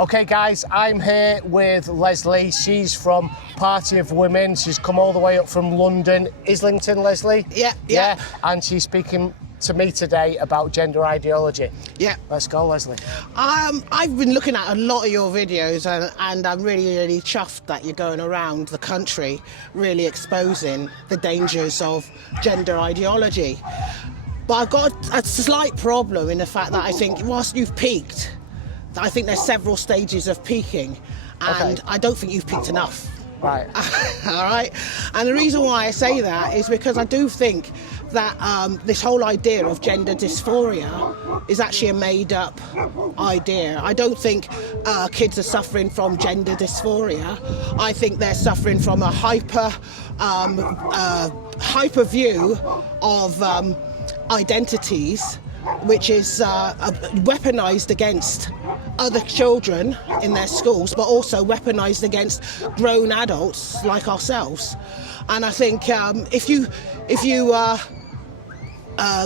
Okay guys, I'm here with Lesley. She's from Party of Women. She's come all the way up from London. Islington, Lesley? Yeah. And she's speaking to me today about gender ideology. Yeah. Let's go, Lesley. I've been looking at a lot of your videos and I'm really chuffed that you're going around the country really exposing the dangers of gender ideology. But I've got a slight problem in the fact that I think whilst you've peaked, I think there's several stages of peaking, and Okay. I don't think you've peaked enough. Right. All right. And the reason why I say that is because I do think that this whole idea of gender dysphoria is actually a made-up idea. I don't think kids are suffering from gender dysphoria. I think they're suffering from a hyper view of identities, which is weaponized against other children in their schools, but also weaponized against grown adults like ourselves. And I think if you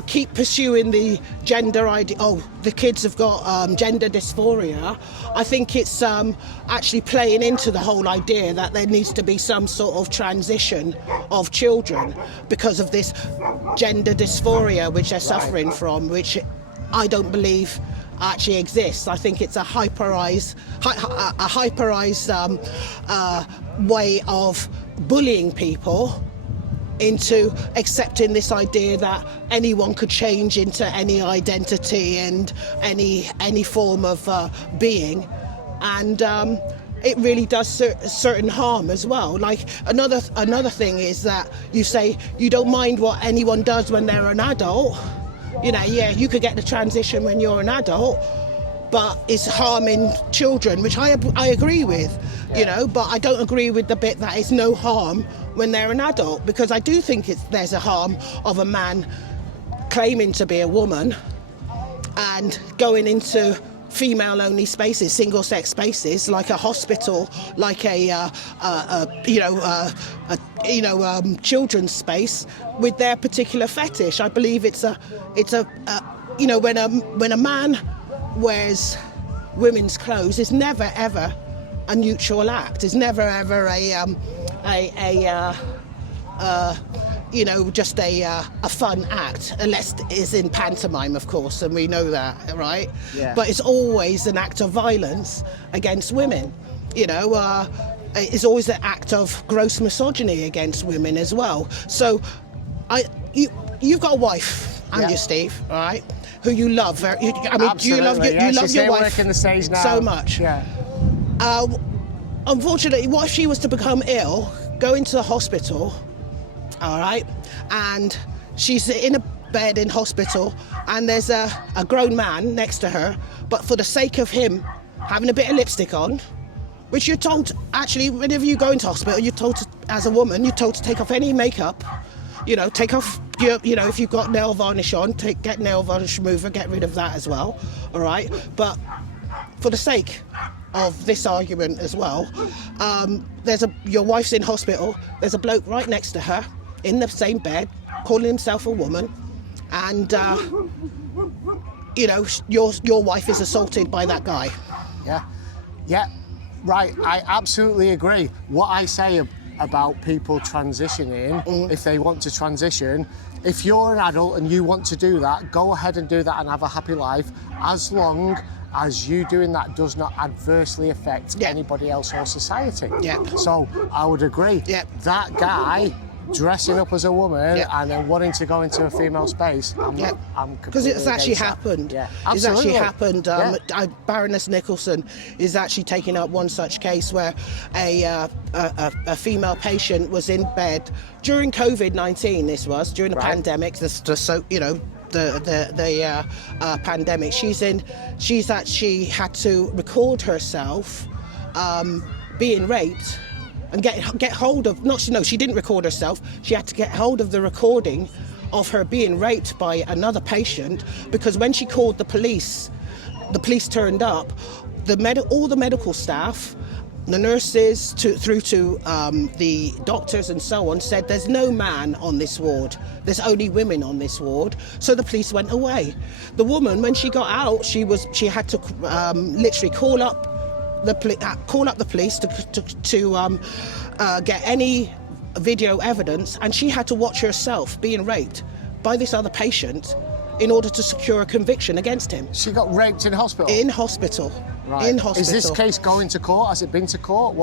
keep pursuing the gender idea, the kids have got gender dysphoria, I think it's actually playing into the whole idea that there needs to be some sort of transition of children because of this gender dysphoria which they're suffering from, which I don't believe actually exists. I think it's a hyperized way of bullying people into accepting this idea that anyone could change into any identity and any form of being, and it really does certain harm as well. Like another thing is that you say you don't mind what anyone does when they're an adult. You know, yeah, you could get the transition when you're an adult, but it's harming children, which I agree with, you know, but I don't agree with the bit that it's no harm when they're an adult, because I do think there's a harm of a man claiming to be a woman and going into female-only spaces, single-sex spaces, like a hospital, like a children's space with their particular fetish. I believe it's a when a man wears women's clothes, it's never ever a neutral act. It's never ever just a fun act, unless it's in pantomime, of course, and we know that, right? Yeah. But it's always an act of violence against women. You know, it's always an act of gross misogyny against women as well. So, you've got a wife, haven't you, Steve? All right, who you love very. Absolutely, you love your wife working the stage now. so much. Yeah. Unfortunately, what if she was to become ill, go into the hospital, all right, and she's in a bed in hospital, and there's a grown man next to her, but for the sake of him having a bit of lipstick on, which you're told, actually, whenever you go into hospital, you're told to, as a woman, you're told to take off any makeup, you know, take off your, you know, if you've got nail varnish on, get nail varnish remover, get rid of that as well, all right, but for the sake of this argument as well, your wife's in hospital, there's a bloke right next to her in the same bed calling himself a woman, and your wife is assaulted by that guy. Yeah, right, I absolutely agree. What I say about people transitioning, if they want to transition, if you're an adult and you want to do that, go ahead and do that and have a happy life, as long as you doing that does not adversely affect anybody else or society. Yeah. So I would agree. Yeah. That guy dressing up as a woman and then wanting to go into a female space, I'm because it's actually against happened. that. Yeah. It's actually happened. Yeah. Baroness Nicholson is actually taking up one such case where a female patient was in bed during COVID-19. This was during the pandemic. The pandemic. She's actually had to record herself being raped and get hold of. She didn't record herself. She had to get hold of the recording of her being raped by another patient, because when she called the police turned up. All the medical staff, the nurses through to the doctors and so on, said there's no man on this ward, there's only women on this ward. So the police went away. The woman, when she got out, she had to literally call up call up the police to get any video evidence, and she had to watch herself being raped by this other patient in order to secure a conviction against him. She got raped in hospital? In hospital. Right. In hospital. Is this case going to court? Has it been to court?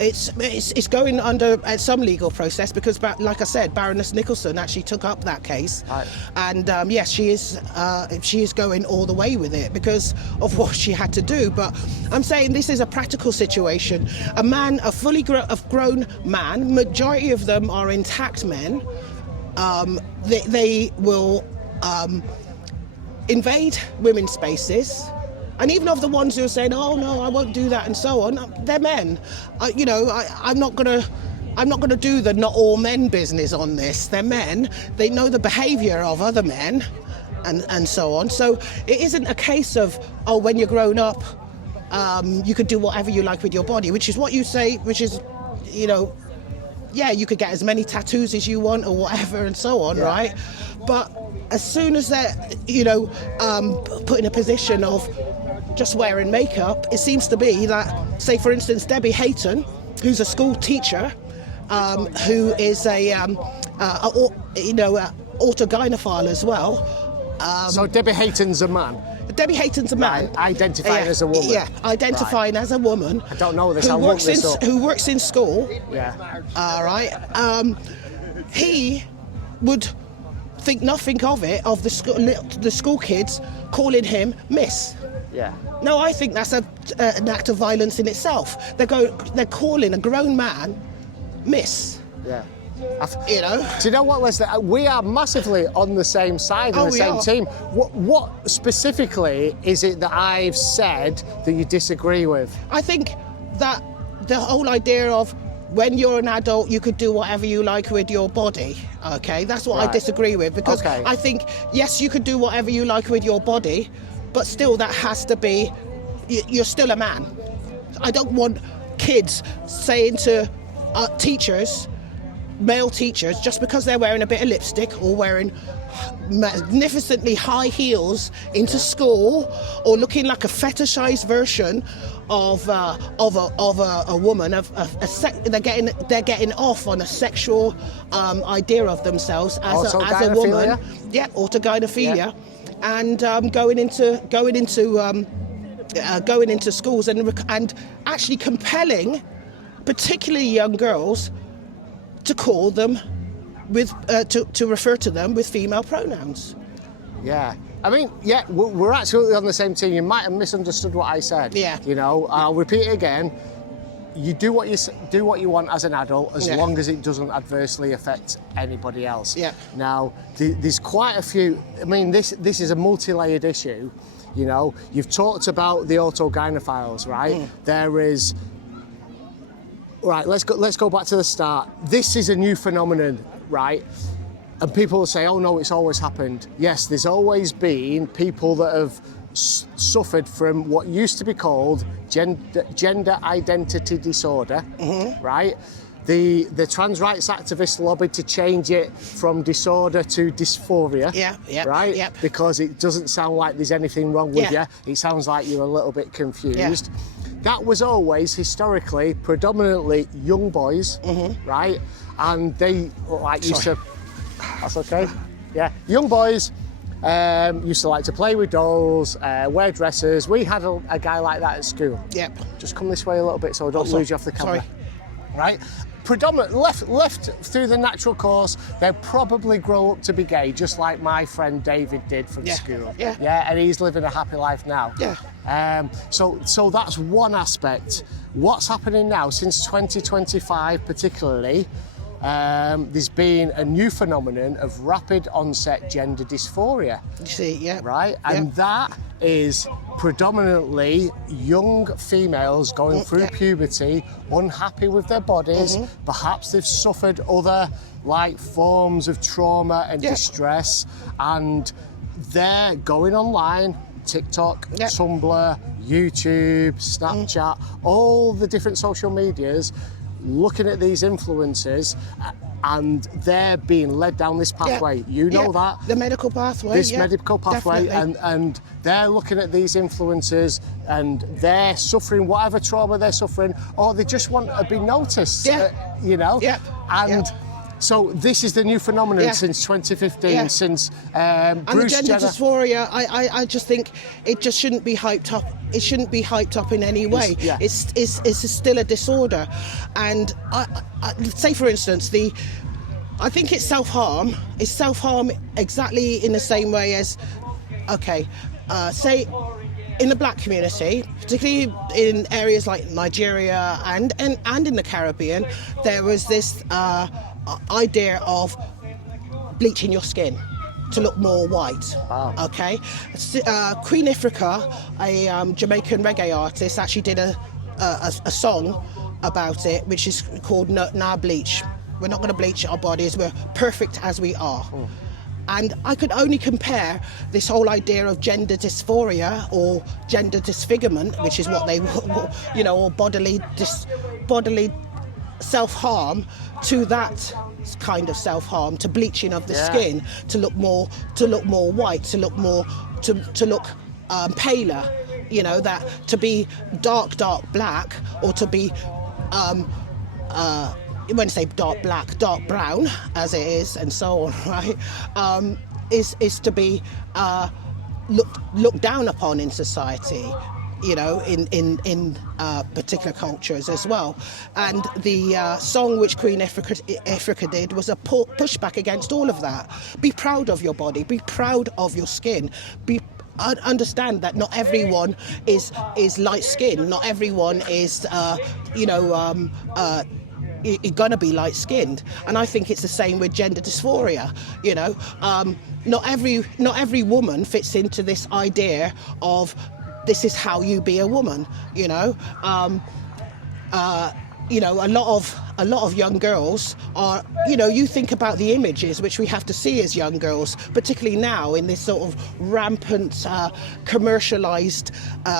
It's going under some legal process because, like I said, Baroness Nicholson actually took up that case, right. And yes, she is going all the way with it because of what she had to do. But I'm saying this is a practical situation. A fully grown man, majority of them are intact men. They will invade women's spaces. And even of the ones who are saying, "Oh no, I won't do that," and so on, they're men. I'm not gonna do the not all men business on this. They're men. They know the behaviour of other men, and so on. So it isn't a case of, oh, when you're grown up, you could do whatever you like with your body, which is what you say. Which is, yeah, you could get as many tattoos as you want or whatever, and so on, right? But as soon as they're, put in a position of just wearing makeup, it seems to be that, say for instance, Debbie Hayton, who's a school teacher, who is a autogynephile as well. So Debbie Hayton's a man? Debbie Hayton's a man. Right. Identifying as a woman? Yeah, identifying as a woman. I don't know this, I'll look this up. Who works in school. Yeah. All right. He would think nothing of it, of the school kids calling him Miss. Yeah. No, I think that's an act of violence in itself. They're calling a grown man Miss. Yeah. Do you know what, Lesley? We are massively on the same side and the same team. What specifically is it that I've said that you disagree with? I think that the whole idea of when you're an adult, you could do whatever you like with your body. Okay, that's what I disagree with, because I think, yes, you could do whatever you like with your body, but still that has to be, you're still a man. I don't want kids saying to teachers, male teachers, just because they're wearing a bit of lipstick or wearing magnificently high heels into school, or looking like a fetishized version of a woman, they're getting off on a sexual idea of themselves as a woman. Yeah, autogynephilia, and going into schools and actually compelling, particularly young girls, to call them with to refer to them with female pronouns. Yeah. I mean, yeah, we're absolutely on the same team. You might have misunderstood what I said. Yeah. I'll repeat it again. You do what you want as an adult, as long as it doesn't adversely affect anybody else. Yeah. Now, there's quite a few. I mean, this is a multi-layered issue. You've talked about the autogynephiles, right? There is. Right. Let's go back to the start. This is a new phenomenon, right? And people will say, "Oh no, it's always happened." Yes, there's always been people that have suffered from what used to be called gender identity disorder, right? The trans rights activists lobbied to change it from disorder to dysphoria, right? Yep. Because it doesn't sound like there's anything wrong with you. It sounds like you're a little bit confused. Yeah. That was always historically predominantly young boys, right? And they used to. That's okay. Yeah, young boys used to like to play with dolls, wear dresses. We had a guy like that at school. Yep. Just come this way a little bit so I don't lose you off the camera. Sorry. Right? Predominant left through the natural course, they'll probably grow up to be gay, just like my friend David did from school. Yeah. Yeah, and he's living a happy life now. Yeah. So that's one aspect. What's happening now since 2025 particularly? There's been a new phenomenon of rapid onset gender dysphoria. You see, yeah. Right? And that is predominantly young females going through puberty, unhappy with their bodies. Perhaps they've suffered other forms of trauma and distress, and they're going online, TikTok, Tumblr, YouTube, Snapchat, all the different social medias, looking at these influences and they're being led down this pathway. You know that. The medical pathway. This medical pathway, definitely. and they're looking at these influences and they're suffering whatever trauma they're suffering, or they just want to be noticed, you know? And so this is the new phenomenon since 2015, since Bruce and the gender Jenner. Dysphoria, I just think it just shouldn't be hyped up. It shouldn't be hyped up in any way. It's still a disorder. And I say, for instance, I think it's self-harm. It's self-harm exactly in the same way as, say, in the black community, particularly in areas like Nigeria and in the Caribbean, there was this idea of bleaching your skin to look more white. Wow. Okay, Queen Ifrica, a Jamaican reggae artist, actually did a song about it, which is called "Nah Bleach." We're not going to bleach our bodies. We're perfect as we are. And I could only compare this whole idea of gender dysphoria or gender disfigurement, which is what they, you know, or bodily self-harm, to that kind of self-harm, to bleaching of the skin, to look more white, to look paler, you know, that to be dark black, or to be when I say dark black, dark brown, as it is, and so on, right, is to be looked down upon in society, you know, in particular cultures as well. And the song which Queen Ifrica did was a pushback against all of that. Be proud of your body, be proud of your skin, understand that not everyone is light skinned, not everyone is you're gonna be light-skinned, and I think it's the same with gender dysphoria. You know, not every woman fits into this idea of this is how you be a woman. You know, a lot of young girls are, you know, you think about the images which we have to see as young girls, particularly now in this sort of rampant commercialized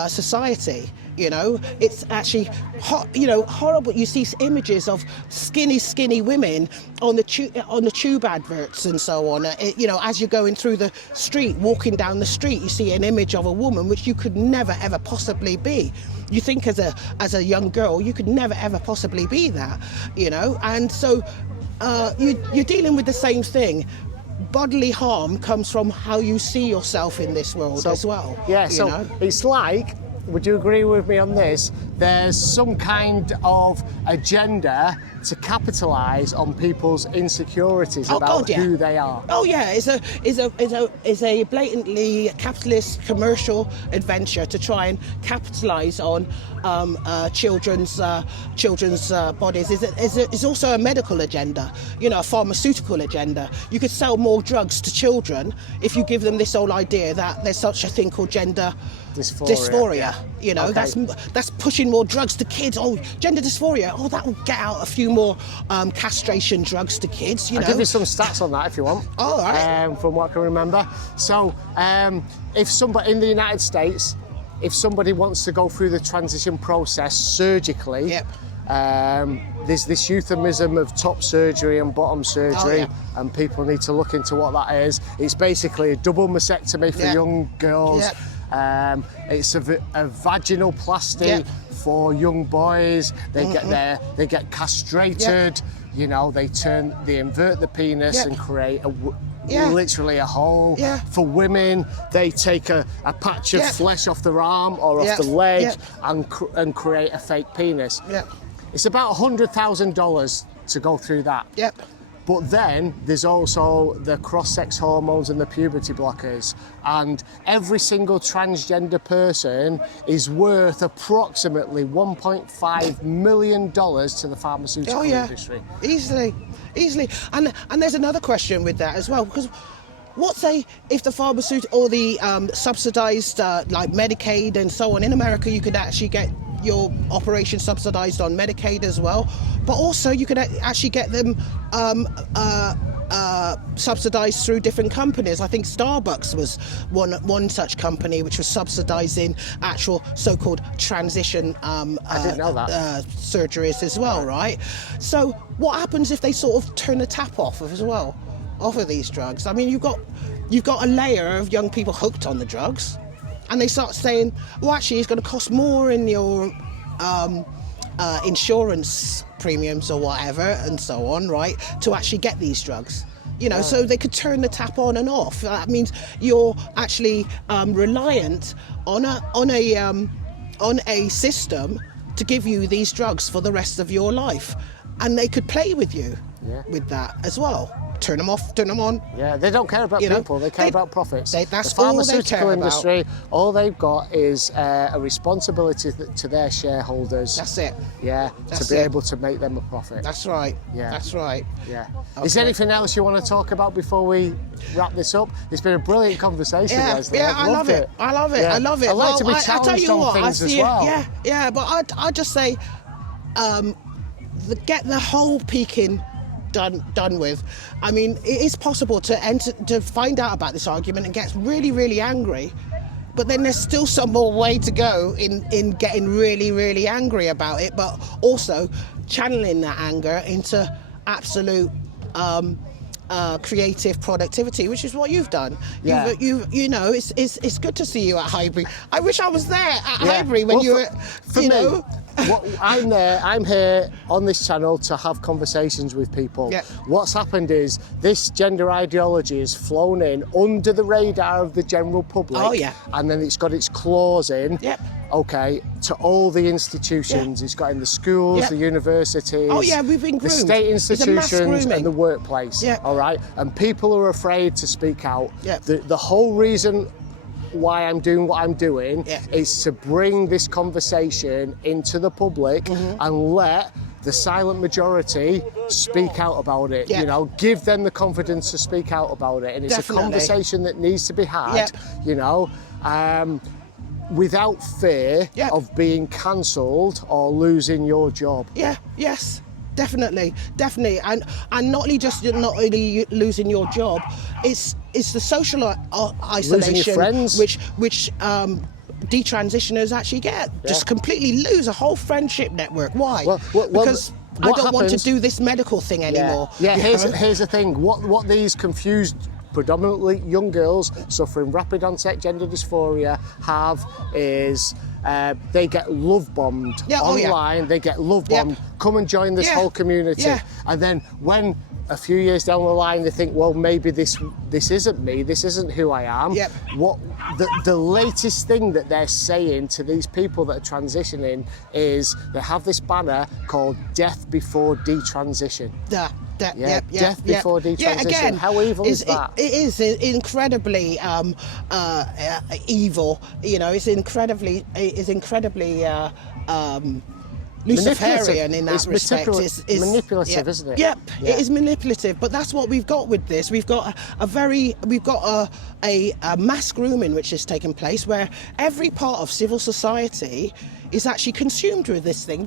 society. You know, it's actually horrible. You see images of skinny women on the tube adverts and so on. As you're going through the street, walking down the street, you see an image of a woman which you could never ever possibly be. You think as a young girl, you could never ever possibly be that. You know, and so you're dealing with the same thing. Bodily harm comes from how you see yourself in this world as well. Yeah, so it's like, would you agree with me on this? There's some kind of agenda to capitalise on people's insecurities about who they are. Oh yeah, it's a blatantly capitalist commercial adventure to try and capitalise on children's bodies. It's also a medical agenda, you know, a pharmaceutical agenda. You could sell more drugs to children if you give them this whole idea that there's such a thing called gender dysphoria. You know, that's pushing more drugs to kids. Oh, gender dysphoria. Oh, that will get out a few more castration drugs to kids. I'll give you some stats on that if you want. All right. From what I can remember. So, if somebody in the United States, if somebody wants to go through the transition process surgically, there's this euphemism of top surgery and bottom surgery, and people need to look into what that is. It's basically a double mastectomy for young girls. It's a vaginal plasty for young boys. They get castrated. You know, they invert the penis and create literally a hole. For women, they take a patch of flesh off their arm or off the leg and create a fake penis. It's about $100,000 to go through that. But then there's also the cross-sex hormones and the puberty blockers. And every single transgender person is worth approximately $1.5 million to the pharmaceutical industry. Easily. And there's another question with that as well, because what say if the pharmaceutical or the subsidised like Medicaid and so on, in America you could actually get your operation subsidised on Medicaid as well, but also you could actually get them subsidised through different companies. I think Starbucks was one such company which was subsidising actual so-called transition I didn't know that. surgeries as well, right? So what happens if they sort of turn the tap off as well, off of these drugs? I mean, you've got a layer of young people hooked on the drugs, and they start saying, well, actually, it's going to cost more in your insurance premiums or whatever and so on, right, to actually get these drugs. You know, so they could turn the tap on and off. That means you're actually reliant on a system to give you these drugs for the rest of your life, and they could play with you with that as well. Turn them off, turn them on. Yeah, they don't care about people, they care about profits. That's the all they pharmaceutical care industry, all they've got is a responsibility to their shareholders. That's it. Yeah, That's to be it. able to make them a profit. That's right. Yeah. That's right. Yeah. Okay. Is there anything else you want to talk about before we wrap this up? It's been a brilliant conversation, Lesley. Yeah, I've I loved love it. I love it. Yeah. I love it. I like to be I tell challenged you on what, things I as see well. it. Yeah, but I just say, get the whole peaking done with. I mean, it is possible to find out about this argument and get really, really angry, but then there's still some more way to go in getting really, really angry about it, but also channeling that anger into absolute creative productivity, which is what you've done. Yeah. You know, it's good to see you at Highbury. I wish I was there at Highbury when you were, for you me, know. I'm here on this channel to have conversations with people. Yeah. What's happened is this gender ideology has flown in under the radar of the general public. Oh, yeah. And then it's got its claws in. Yep. Okay, to all the institutions. Yeah. It's got in the schools, Yep. the universities. Oh, yeah, we've been the groomed. state It's a mass institutions grooming. and the workplace. Yeah. All right, and people are afraid to speak out. Yeah. The whole reason why I'm doing what I'm doing Yeah. is to bring this conversation into the public Mm-hmm. and let the silent majority speak out about it. Yeah. You know, give them the confidence to speak out about it, and it's Definitely. a conversation that needs to be had. Yep. You know, without fear Yep. of being cancelled or losing your job. Yeah, yes, definitely, and not only losing your job, it's the social isolation, Losing your friends. which detransitioners actually get. Just completely lose a whole friendship network. Why? Well, because I what don't want to happens- do this medical thing anymore. Yeah, you know? here's the thing. What these confused, predominantly young girls suffering rapid onset gender dysphoria have is they get love bombed online. They get love bombed. Come and join this whole community. Yeah. And then when a few years down the line they think, well, maybe this isn't me. This isn't who I am. Yep. What the latest thing that they're saying to these people that are transitioning is they have this banner called "Death Before Detransition." Death before detransition. Yeah, again, how evil is that? It is incredibly evil. You know, it's incredibly Luciferian in that It's respect. it's manipulative, isn't it? Yep, Yeah. it is manipulative. But that's what we've got with this. We've got a mass grooming which is taking place, where every part of civil society is actually consumed with this thing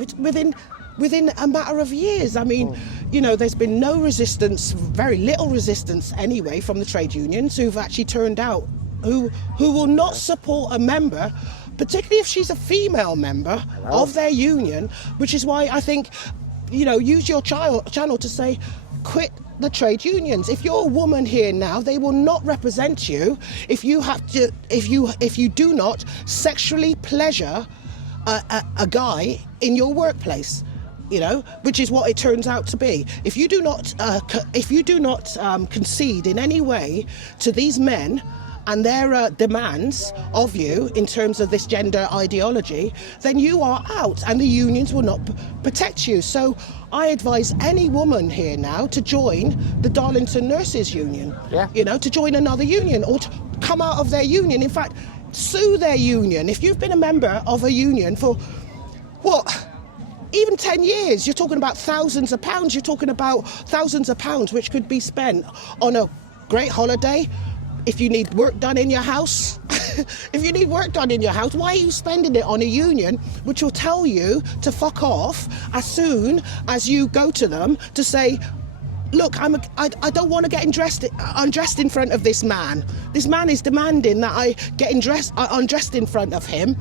within a matter of years. I mean, you know, there's been no resistance, very little resistance anyway, from the trade unions who've actually turned out, who will not support a member, particularly if she's a female member of their union, which is why I think, you know, use your channel to say, quit the trade unions. If you're a woman here now, they will not represent you if you do not sexually pleasure a guy in your workplace. You know, which is what it turns out to be. If you do not concede in any way to these men and their demands of you in terms of this gender ideology, then you are out, and the unions will not protect you. So I advise any woman here now to join the Darlington Nurses Union. Yeah. You know, to join another union or to come out of their union. In fact, sue their union. If you've been a member of a union for even 10 years, you're talking about thousands of pounds. You're talking about thousands of pounds which could be spent on a great holiday. If you need work done in your house, why are you spending it on a union which will tell you to fuck off as soon as you go to them to say, look, I don't want to get undressed in front of this man. This man is demanding that I get undressed in front of him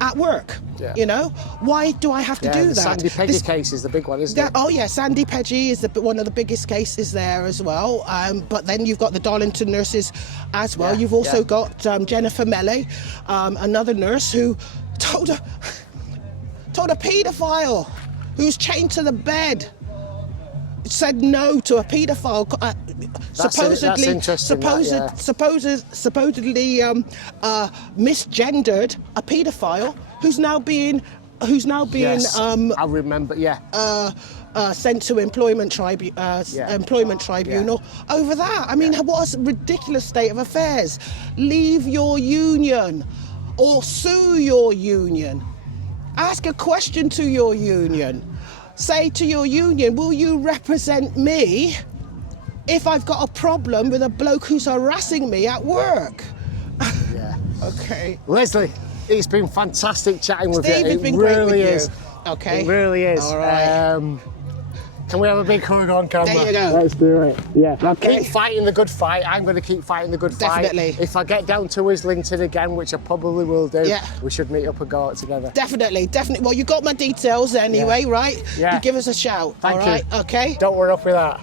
at work. Yeah. You know, why do I have to do the that? Sandy Peggy case is the big one, isn't it? Oh yeah, Sandy Peggy is one of the biggest cases there as well. But then you've got the Darlington nurses as well. You've also got Jennifer Melley, another nurse who told a paedophile who's chained to the bed, said no to a paedophile, supposedly misgendered a paedophile who's now being Yes, I remember. sent to employment tribunal over that. I mean, what a ridiculous state of affairs. Leave your union or sue your union. Ask a question to your union. Say to your union, will you represent me if I've got a problem with a bloke who's harassing me at work? Yeah. Okay. Lesley, it's been fantastic chatting with Steve, you. it's been great with is. you. Okay. It really is. All right. Can we have a big hug on camera? There you go. Let's do it. Yeah. Okay. Keep fighting the good fight. I'm going to keep fighting the good fight. Definitely. If I get down to Islington again, which I probably will do, we should meet up and go out together. Definitely. Well, you got my details anyway, right? Yeah. You give us a shout. Thank all right? you. Okay. Don't worry off with that.